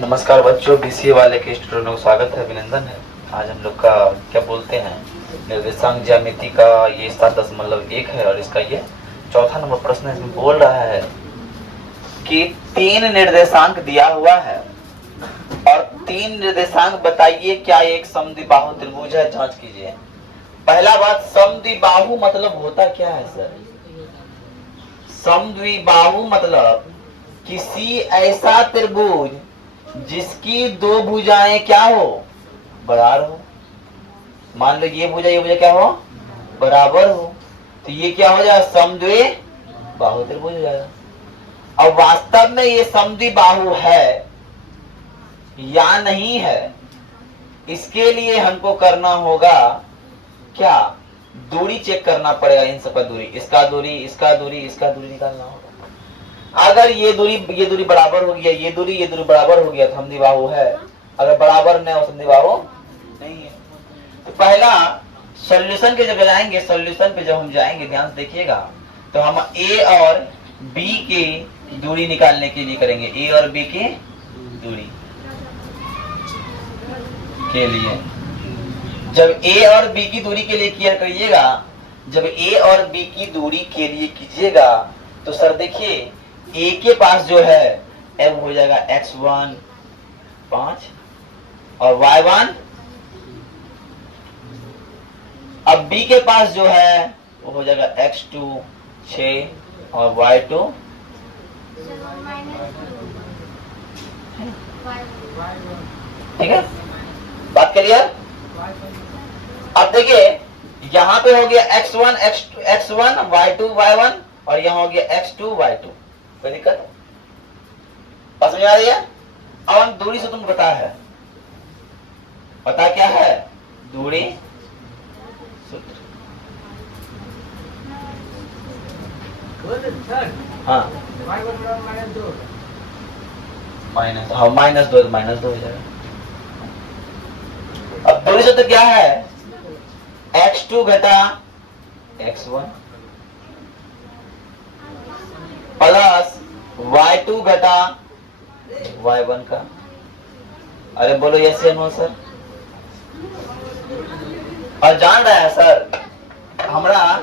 नमस्कार बच्चों, बीसीए वाले के स्टूडेंटों को स्वागत है, अभिनंदन है। आज हम लोग का क्या बोलते हैं, निर्देशांक ज्यामिति का ये 7.1 है और इसका ये चौथा नंबर प्रश्न है। इसमें बोल रहा है कि 3 निर्देशांक दिया हुआ है और 3 निर्देशांक बताइए क्या एक समद्विबाहु त्रिभुज है, जांच कीजिए। पहला बात, समद्विबाहु मतलब होता क्या है सर? समद्विबाहु मतलब किसी ऐसा त्रिभुज जिसकी दो भुजाएं क्या हो, बराबर हो। मान लो ये भुजा क्या हो, बराबर हो, तो ये क्या हो जाएगा, समद्विबाहु त्रिभुज हो जाएगा। अब वास्तव में ये समद्विबाहु है या नहीं है, इसके लिए हमको करना होगा क्या, दूरी चेक करना पड़ेगा। इन सबका दूरी, इसका दूरी, इसका दूरी, इसका दूरी निकालना होगा। अगर ये दूरी बराबर हो गया, ये दूरी बराबर हो गया तो समद्विबाहु है। अगर बराबर नहीं हो, समद्विबाहु नहीं है। तो पहला सॉल्यूशन के जब जाएंगे, सॉल्यूशन पे जब हम जाएंगे, ध्यान से देखिएगा, तो हम ए और बी की दूरी निकालने के लिए करेंगे। ए और बी की दूरी के लिए जब ए और बी की दूरी के लिए क्लियर करिएगा, जब ए और बी की दूरी के लिए कीजिएगा तो सर देखिए, ए के पास जो है अब हो जाएगा x1 5 और y1, अब बी के पास जो है वो हो जाएगा x2 6 और y2 ठीक है, बात क्लियर। अब देखिए यहां पे हो गया x1 y2 y1 और यहां हो गया x2 y2, कोई दिक्कत बात समझ आ रही है। अब हम दूरी से तुम पता है, पता क्या है, दूरी सूत्र। हाँ -2 हो जाएगा। अब दूरी सूत्र क्या है, x2 घटा x1 प्लस y2 घटा y1 का। अरे बोलो यस या नो सर। और जान रहे हैं सर, हमारा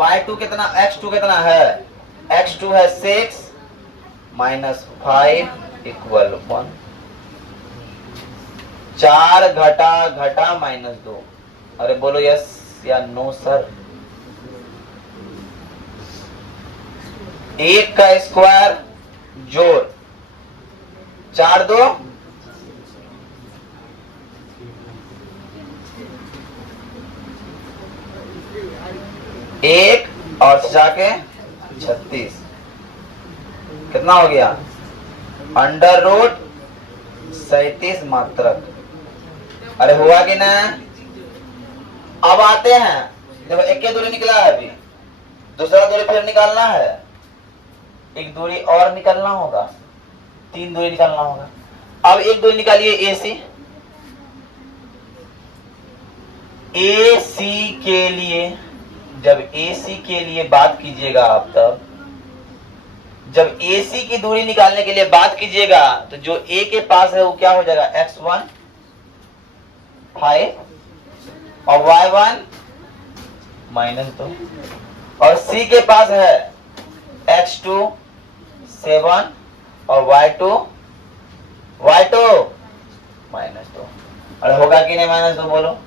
y2 कितना, x2 कितना है, x2 है 6 -5 = 1। 4 घटा -2। अरे बोलो यस या नो सर। 1 का स्क्वायर जोड़ 4 2 1 और जाके 36, कितना हो गया, √37 मात्रक। अरे हुआ कि ना। अब आते हैं, देखो एक के दूरी निकला है, अभी दूसरा दूरी फिर निकालना है, एक दूरी और निकालना होगा, 3 दूरी निकालना होगा। अब एक दूरी निकालिए AC। AC के लिए, जब AC के लिए बात कीजिएगा आप, तब जब AC की दूरी निकालने के लिए बात कीजिएगा तो जो A के पास है वो क्या हो जाएगा, x1 5 और y1 -2 और C के पास है x2 7 और y2 -2। अरे होगा कि नहीं -2, बोलो।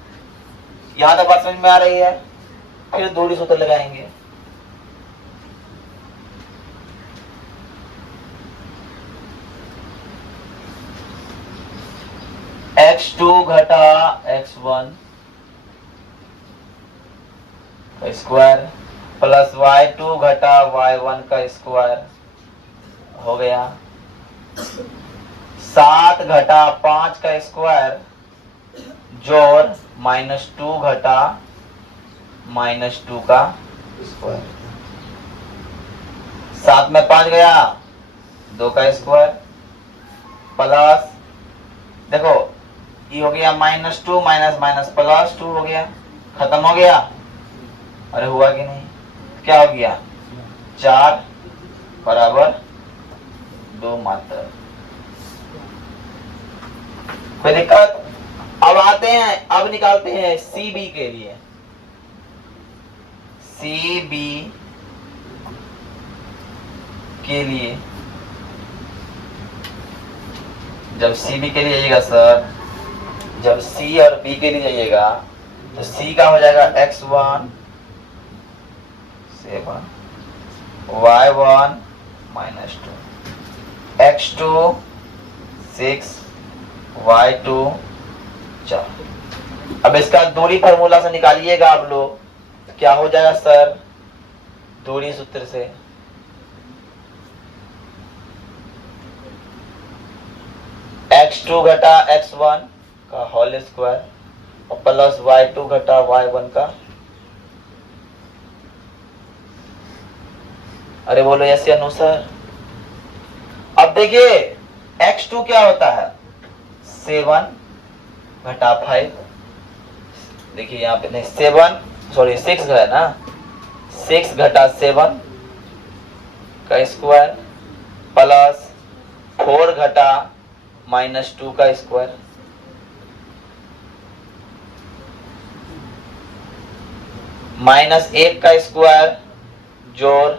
यहां तक बात समझ में आ रही है। फिर दूरी सूत्र लगाएंगे। x2 घटा x1 का स्क्वायर प्लस y2 घटा y1 का स्क्वायर हो गया। 7 घटा 5 का स्क्वायर जोड़ -2 घटा -2 का स्क्वायर। 7 में 5 गया, 2 का स्क्वायर प्लस, देखो ये हो गया -2 माइनस +2 हो गया, खत्म हो गया। अरे हुआ कि नहीं, क्या हो गया, 4 बराबर 2 मात्र। कोई दिक्कत? अब आते हैं, अब निकालते हैं सी बी के लिए। सी बी के लिए जब सी बी के लिए जाइएगा सर, जब सी और बी के लिए जाइएगा तो सी का हो जाएगा x1 7, y1 -2, x2 6, y2 4। अब इसका दूरी फार्मूला से निकालिएगा आप लोग, क्या हो जाएगा सर? दूरी सूत्र से x2 घटा x1 का होल स्क्वायर और प्लस y2 घटा y1 का। अरे बोलो यस या नो सर? अब देखिए x2 क्या होता है? 7 घटा 5। देखिए यहाँ पे नहीं 6 है ना, 6 घटा 7 का स्क्वायर प्लस 4 घटा -2 का स्क्वायर। -1 का स्क्वायर जोड़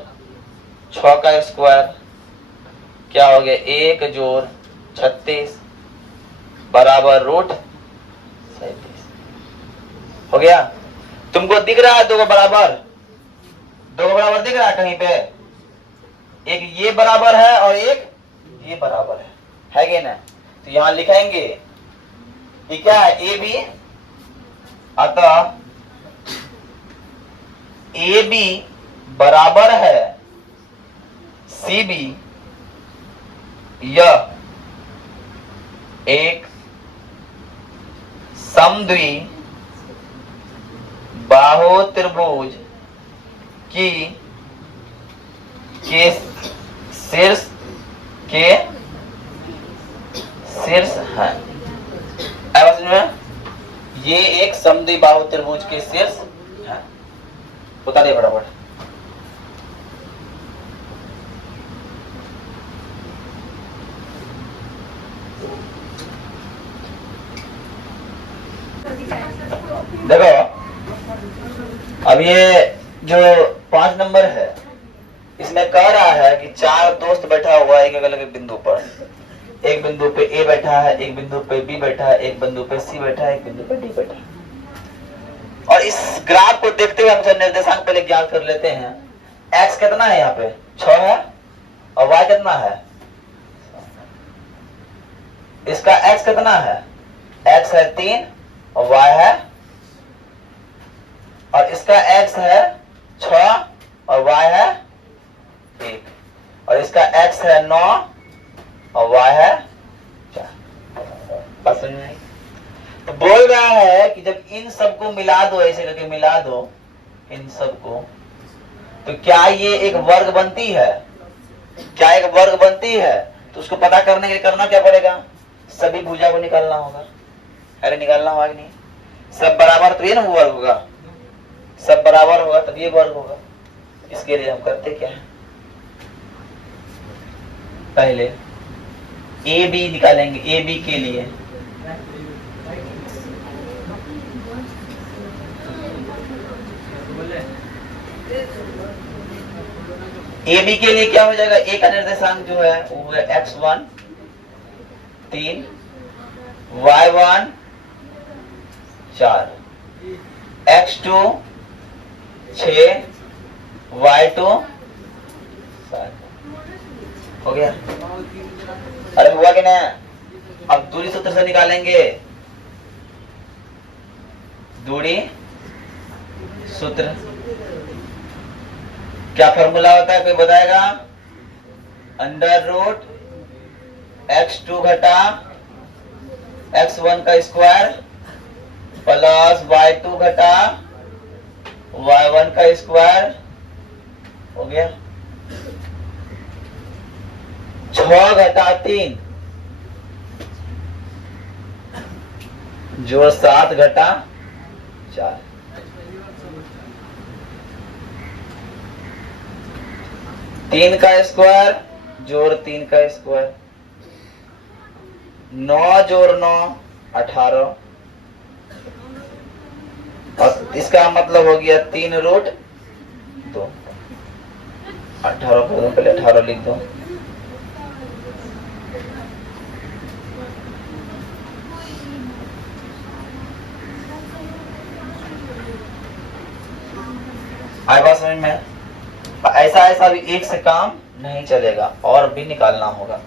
6 का स्क्वायर क्या हो गया? 1 जोड़ 36 बराबर √37 हो गया। तुमको दिख रहा है दो बराबर? दो बराबर दिख रहा है कहीं पे? एक ये बराबर है और एक ये बराबर है कि ना? तो यहां लिखेंगे ये क्या है? A B. अतः ए बी बराबर है सी बी। यह एक समद्वि बाहु त्रिभुज की के शीर्ष है। समझ में? ये एक समद्वि बाहु त्रिभुज के शीर्ष है। बता दे फटाफट। देखो अब ये जो 5 नंबर है इसमें कह रहा है कि 4 दोस्त बैठा हुआ है एक अलग बिंदु पर। एक बिंदु पे ए बैठा है, एक बिंदु पे बी बैठा है, एक बिंदु पे सी बैठा है, एक बिंदु पे डी बैठा है। और इस ग्राफ को देखते हुए हम निर्देशांक पहले ज्ञात कर लेते हैं। x कितना है? यहाँ पे 6 है और y कितना है? इसका x कितना है? x है 3 और y है, और इसका x है 6 और y है 1, और इसका x है 9 और y है 4। बात समझ में आई? तो बोल रहा है कि जब इन सबको मिला दो, ऐसे करके मिला दो इन सबको, तो क्या ये एक वर्ग बनती है? क्या एक वर्ग बनती है? तो उसको पता करने के लिए करना क्या पड़ेगा? सभी भुजा को निकालना होगा। अरे निकालना होगा कि नहीं? सब बराबर तो ये ना वर्ग होगा, सब बराबर होगा तब ये वर्ग होगा। इसके लिए हम करते क्या है? पहले ए बी निकालेंगे। ए बी के लिए ए बी के लिए क्या हो जाएगा? ए का निर्देशांक जो है वो है x1 3, y1 4, x2 6, y2 7। हो गया? अरे हुआ कि नहीं? अब दूरी सूत्र से निकालेंगे। दूरी सूत्र क्या फॉर्मूला होता है? कोई बताएगा? √x2 घटा x1 का स्क्वायर प्लस y2 घटा y1 का स्क्वायर। हो गया? 6 घटा 3 जो 7 घटा 4। 3 का स्क्वायर जोड़ 3 का स्क्वायर, 9 जोड़ 9 18 और इसका मतलब हो गया 3√2। 18 कर दो, पहले 18 लिख दो। आए बात समझ में? ऐसा ऐसा भी एक से काम नहीं चलेगा, और भी निकालना होगा।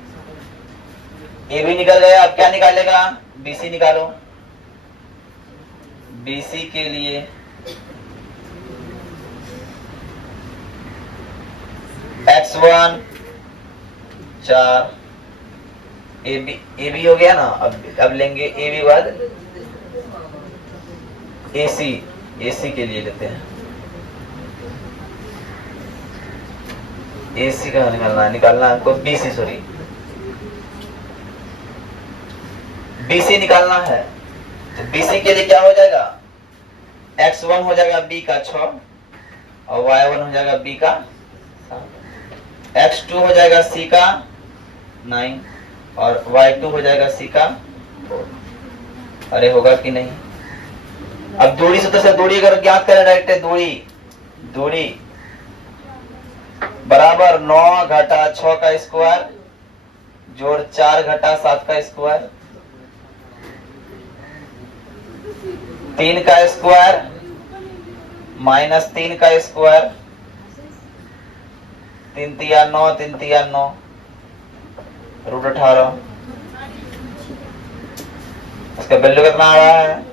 ए भी निकल गया, अब क्या निकालेगा? बीसी निकालो। बीसी के लिए x1 4, ए बी हो गया ना। अब लेंगे ए बी बाद एसी के लिए लेते हैं। एसी का निकालना है हमको, बीसी सॉरी बीसी निकालना है। तो बीसी के लिए क्या हो जाएगा? x1 हो जाएगा b का 6 और y1 हो जाएगा b का 7, x2 हो जाएगा c का 9 और y2 हो जाएगा c का 4। अरे होगा कि नहीं? अब दूरी सूत्र से दूरी अगर ज्ञात करें डायरेक्ट, दूरी बराबर 9 घटा 6 का स्क्वायर जोड़ 4 घटा 7 का स्क्वायर, 3 का स्क्वायर माइनस 3 का स्क्वायर, 3 तिया 9, 3 तिया 9, √18। इसका वैल्यू कितना आ रहा है?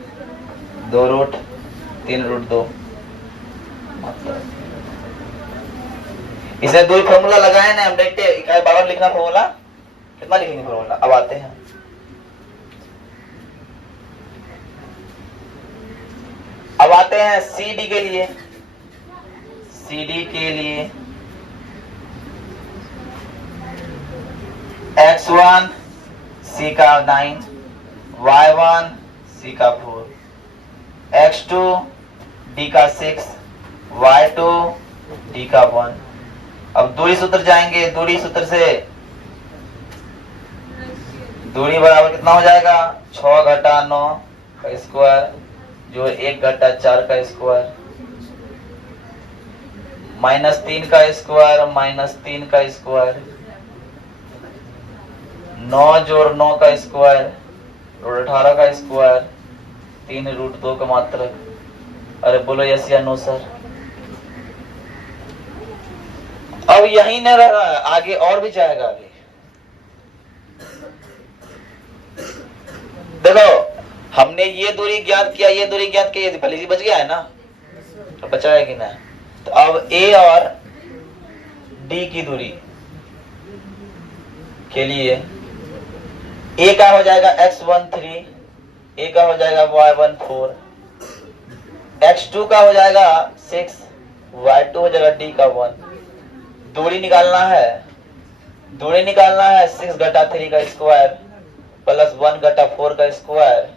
2√3√2। इसे दो फॉर्मूला लगाए ना हम, देखते इकाई बराबर लिखना फॉर्मूला कितना लिखेंगे फॉर्मूला। अब आते हैं CD के लिए। CD के लिए x1 C का 9, y1 C का 4, x2 D का 6, y2 D का 1। अब दूरी सूत्र जाएंगे, दूरी सूत्र से दूरी बराबर कितना हो जाएगा? 6 घटा 9 का स्क्वायर जो 1 घटा 4 का स्क्वायर माइनस 3 का स्क्वायर माइनस 3 का स्क्वायर, 9 जोड़ 9 का स्क्वायर √18 का स्क्वायर, 3√2 का मात्रक। अरे बोलो यस या नो सर? अब यही न रहा, आगे और भी जाएगा। आगे देखो, हमने ये दूरी ज्ञात किया, ये दूरी ज्ञात की, ये भले बच गया है ना, तो बचा है कि ना? तो अब ए और डी की दूरी के लिए ए का हो जाएगा x1 3, ए का हो जाएगा y1 4, x2 का हो जाएगा 6, y2 हो जाएगा d का 1। दूरी निकालना है 6 घटा 3 का स्क्वायर प्लस 1 घटा 4 का स्क्वायर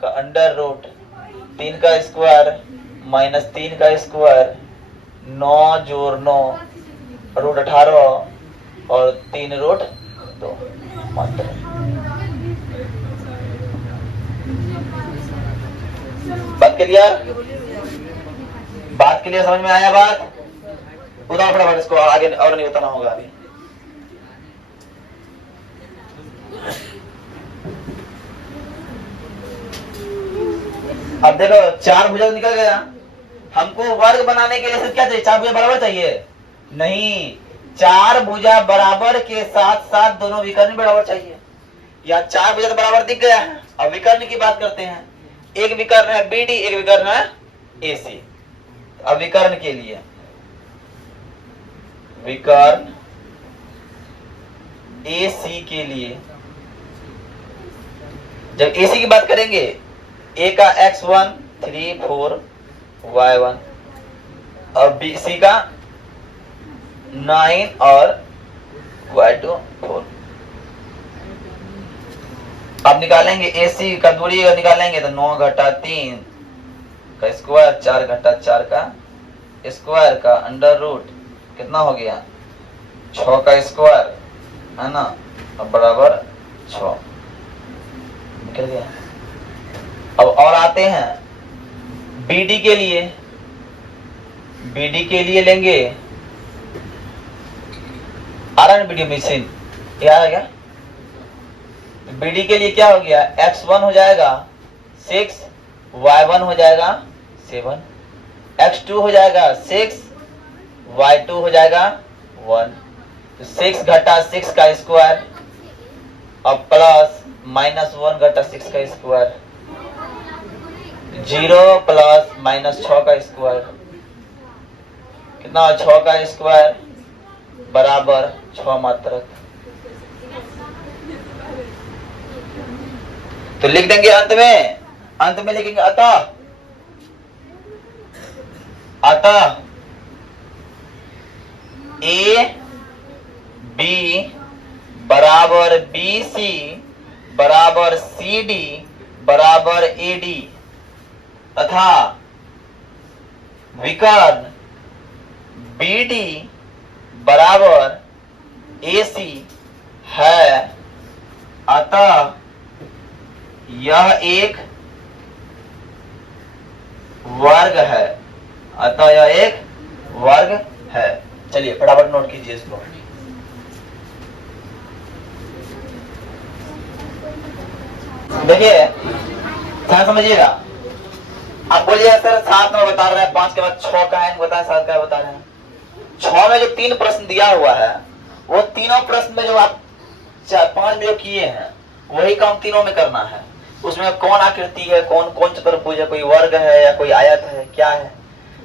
का अंडर रूट 3 का स्क्वायर माइनस 3 का स्क्वायर, 9 जोड़ 9 √18 और 3√2 मात्र। बात क्लियर समझ में आया? बात उदाहरण फटाफट, इसको आगे और नहीं उतारना होगा अभी। अब देखो 4 भुजा निकल गया, हमको वर्ग बनाने के लिए सिर्फ क्या चाहिए? 4 भुजा बराबर चाहिए? नहीं, 4 भुजा बराबर के साथ साथ दोनों विकर्ण बराबर चाहिए। या 4 भुजा तो बराबर दिख गया है, अब विकर्ण की बात करते हैं। एक विकर्ण है BD, एक विकर्ण है AC। अब विकर्ण के लिए विकर्ण AC के लिए जब AC की बात करेंगे, A का x1 3 4 y1 और BC का 9 और y2 4। अब निकालेंगे AC का दूरी, निकालेंगे तो 9 घटा 3 का स्क्वायर 4 घटा 4 का स्क्वायर का अंडर रूट कितना हो गया? 6 का स्क्वायर है ना, अब बराबर 6 निकल गया। आते हैं BD के लिए। BD के लिए लेंगे, आ रहा है ना वीडियो में सीन, ये आ गया। BD के लिए क्या हो गया, x1 हो जाएगा 6, y1 हो जाएगा 7, x2 हो जाएगा 6, y2 हो जाएगा 1। तो 6 घटा 6 का स्क्वायर और प्लस -1 घटा 6 का स्क्वायर, 0 प्लस -6 का स्क्वायर, कितना 6 का स्क्वायर बराबर 6 मात्रक। तो लिख देंगे अंत में लिखेंगे अतः ए बी बराबर BC बराबर CD बराबर AD तथा विकर्ण BD बराबर AC है, अतः यह एक वर्ग है, अतः यह एक वर्ग है। चलिए फटाफट नोट कीजिए इसको। देखिए ध्यान समझिएगा। आप बोलिएगा सर 7 नंबर बता रहे हैं, 5 के बाद 6 का है, बताएं 7 का बता रहे हैं। 6 में जो 3 प्रश्न दिया हुआ है, वो तीनों प्रश्न में जो आप 5 में जो किए हैं वही काम तीनों में करना है। उसमें कौन आकृति है, कौन चतुर्भुज है, कोई वर्ग है या कोई आयत है, क्या है।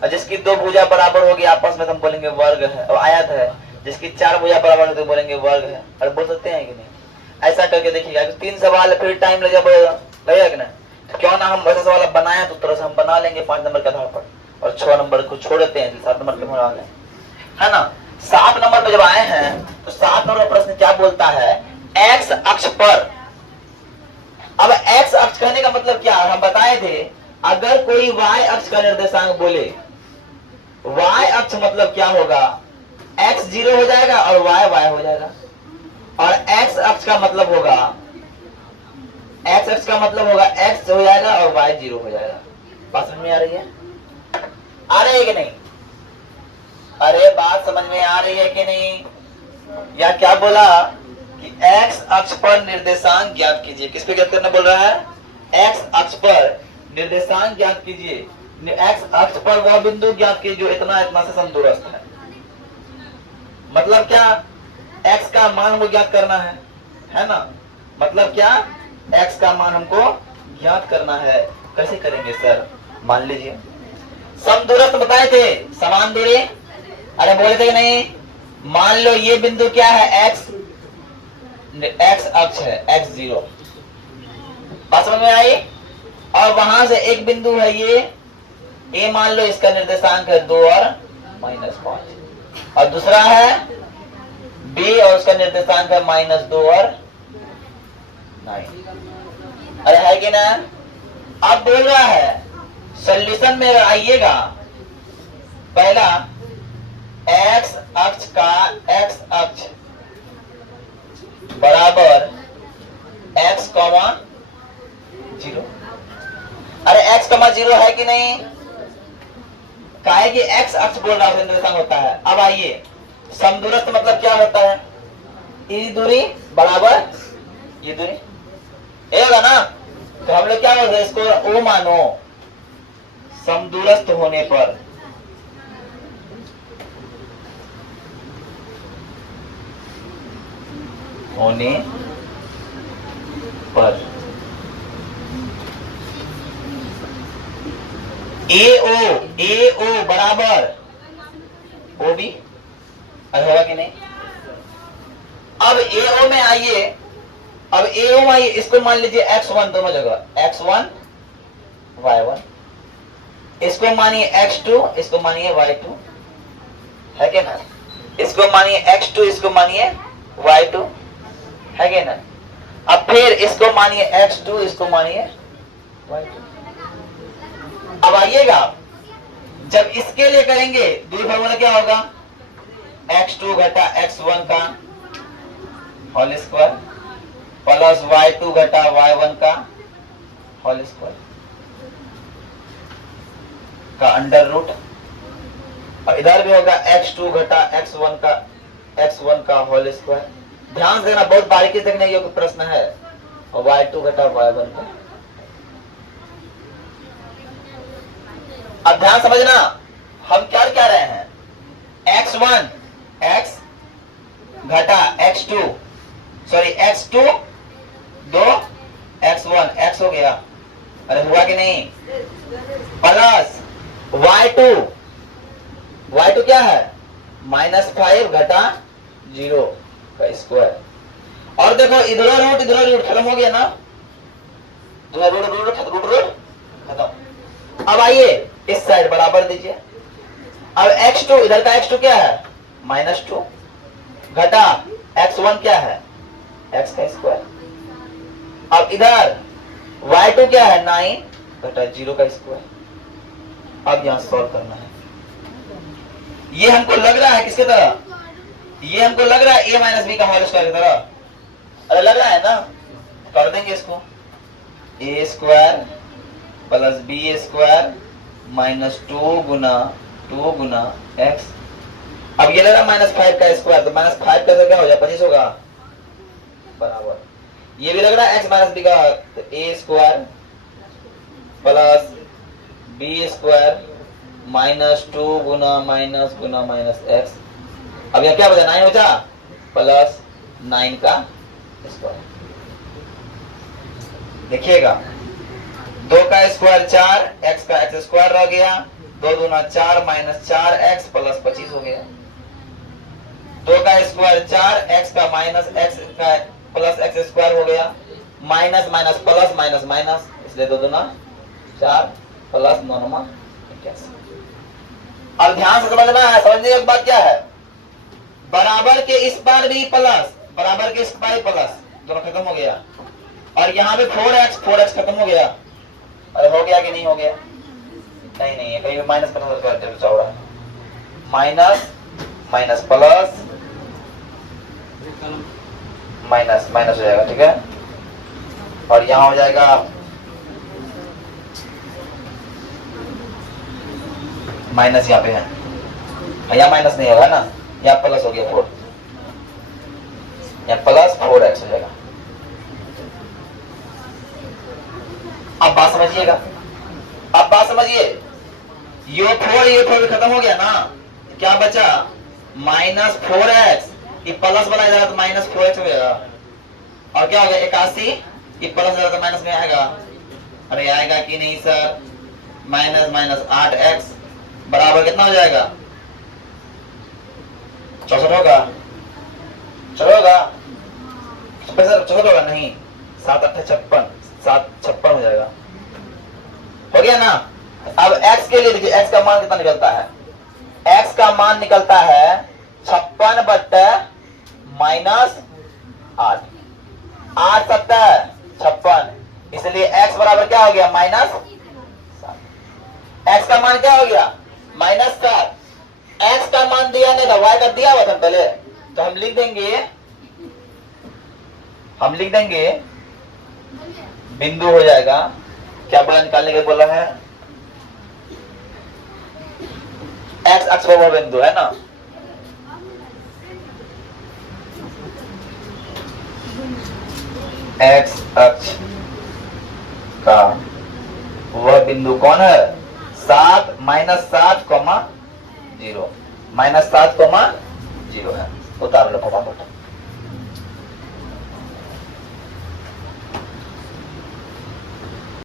और जिसकी 2 भुजा बराबर होगी आपस में तो हम बोलेंगे वर्ग है, और आयत है जिसकी 4 भुजा बराबर है तो बोलेंगे वर्ग है। और बोल सकते हैं कि नहीं, ऐसा करके देखिएगा। 3 सवाल है, फिर टाइम लगेगा कि नहीं। तो क्यों ना हम ऐसा सवाल बनाए तो तरह से हम बना लेंगे 5 नंबर के आधार पर, और 6 नंबर को छोड़ देते हैं, 7 नंबर पे बना लें, है ना। 7 नंबर पे जब आए हैं तो 7 नंबर प्रश्न क्या बोलता है, एक्स अक्ष पर। अब एक्स अक्ष कहने का मतलब क्या है, हम बताए थे अगर कोई वाई अक्ष का निर्देशांक बोले, वाई अक्ष मतलब क्या होगा, एक्स 0 हो जाएगा और वाई हो जाएगा। और एक्स अक्ष का मतलब होगा, एक्स अक्ष का मतलब होगा एक्स हो जाएगा और वाई 0 हो जाएगा। बात समझ में आ रही है, आ रही है कि नहीं, अरे बात समझ में आ रही है कि नहीं। या क्या बोला कि एक्स अक्ष पर निर्देशांक ज्ञात कीजिए। किस पे ज्ञात करना बोल रहा है, एक्स अक्ष पर निर्देशांक ज्ञात कीजिए। एक्स अक्ष पर वह बिंदु ज्ञात कीजिए जो इतना इतना से समदूरस्थ है। मतलब क्या, एक्स का मान हमको ज्ञात करना है ना। मतलब क्या, एक्स का मान हमको ज्ञात करना है। कैसे करेंगे सर, मान लीजिए समदूरस्थ बताए थे, समान दूरी, अरे बोले थे कि नहीं। मान लो ये बिंदु क्या है, एक्स अक्ष है, x0, बात समझ में आई। और वहां से एक बिंदु है ये ए, मान लो इसका निर्देशांक है 2 और -5, और दूसरा है बी और उसका निर्देशांक है -2 और 9। अरे है कि ना। अब बोल रहा है सॉल्यूशन में आइएगा, पहला एक्स अक्ष का एक्स अक्ष बराबर x, 0। अरे x, 0 है कि नहीं, काहे कि x अक्ष बोल रहा है निर्देशांक होता है। अब आइए समदूरस्थ मतलब क्या होता है, ये दूरी बराबर ये दूरी, ये होगा ना। तो हम लोग क्या बोलते हैं, इसको ओ मानो, समदूरस्थ होने पर ए ओ बराबर ओ बी, होगा कि नहीं। अब ए ओ में आइए, अब ए ओ में आइए, इसको मान लीजिए x1 दोनों जगह, x1 y1, इसको मानिए x2, इसको मानिए y2, है क्या ना। इसको मानिए x2, इसको मानिए y2, है क्या ना। अब फिर इसको मानिए x2, इसको मानिए y2। अब आइएगा जब इसके लिए करेंगे दूरी फॉर्मूला क्या होगा, x2 घटा x1 का होल स्क्वायर प्लस y2 घटा y1 का होल स्क्वायर। का अंडर रूट, और इधर भी होगा x2 घटा x1 का होल स्क्वायर। ध्यान से देना, बहुत बारीकी से देखने योग्य प्रश्न है। और y2 घटा y1 का। अब ध्यान समझना, हम क्या क्या रहे हैं, x1 x घटा x2 दो x1 x हो गया, अरे हुआ कि नहीं, प्लस y2 क्या है, -5 घटा 0 का स्क्वायर। और देखो इधर रूट खत्म हो गया ना, रूट खत्म। अब आइए इस साइड बराबर दीजिए। अब x2, इधर का x2 क्या है, -2 घटा x1 क्या है, x का स्क्वायर। अब इधर y2 क्या है, 9 घटा 0 का स्क्वायर। अब यहां सॉल्व करना है। ये हमको लग रहा है किसके तरह, ये हमको लग रहा है a माइनस बी का होल स्क्वायर की तरह, अरे लग रहा है ना, कर देंगे इसको, a square plus B square minus 2 गुना x। अब ये लग रहा है -5 का स्क्वायर, तो -5 का क्या हो जाए, 25 होगा, बराबर। ये भी लग रहा है x माइनस बी का, तो a square plus B square -2 गुना x। अब यह क्या बचा, 9 बचा, प्लस 9 का स्क्वायर। देखिएगा 2 का स्क्वायर 4, x का x स्क्वायर रह गया, 2 दूना 4 -4x प्लस 25 हो गया। 2 का स्क्वायर 4, x का माइनस x का प्लस x स्क्वायर हो गया, minus minus plus minus minus, इसलिए 2 दूना 4 प्लस 9 नमा 81। अब ध्यान से समझना है, समझने एक बात क्या है, बराबर के इस पार भी प्लस, बराबर के इस पार प्लस, दोनों खत्म हो गया। और यहाँ पे 4x खत्म हो गया, अरे हो गया कि नहीं हो गया, नहीं है, कहीं माइनस प्लस चौड़ा, minus minus plus minus minus हो जाएगा, ठीक है। और यहाँ हो जाएगा माइनस, यहाँ पे है, यहाँ माइनस नहीं होगा ना, यहाँ प्लस हो गया 4, यहाँ प्लस 4x हो जाएगा। अब बात समझिएगा, अब बात समझिए, ये 4 भी खत्म हो गया ना, क्या बचा, -4x, ये प्लस वाला इधर तो -4x हो जाएगा, और क्या हो गया 81, ये प्लस इधर तो माइनस में आएगा, अरे आएगा कि नहीं सर, -8x बराबर कितना हो जाएगा, 64 होगा, चलो होगा 64 होगा, नहीं 7 8 56, 7 56 हो जाएगा, हो गया ना। अब x के लिए देखिए, x का मान कितना निकलता है, x का मान निकलता है 56 बट्टा -8, 8 7 56, इसलिए x बराबर क्या हो गया, -7। x का मान क्या हो गया, -7। x का मान दिया नहीं था, y का दिया हुआ था पहले, तो हम लिख देंगे बिंदु हो जाएगा, क्या बोला, निकालने के बोला है, x अक्ष पर बिंदु है ना, x अक्ष का वह बिंदु कौन है, 7 -7, 0 है, उतार लो फटाफट।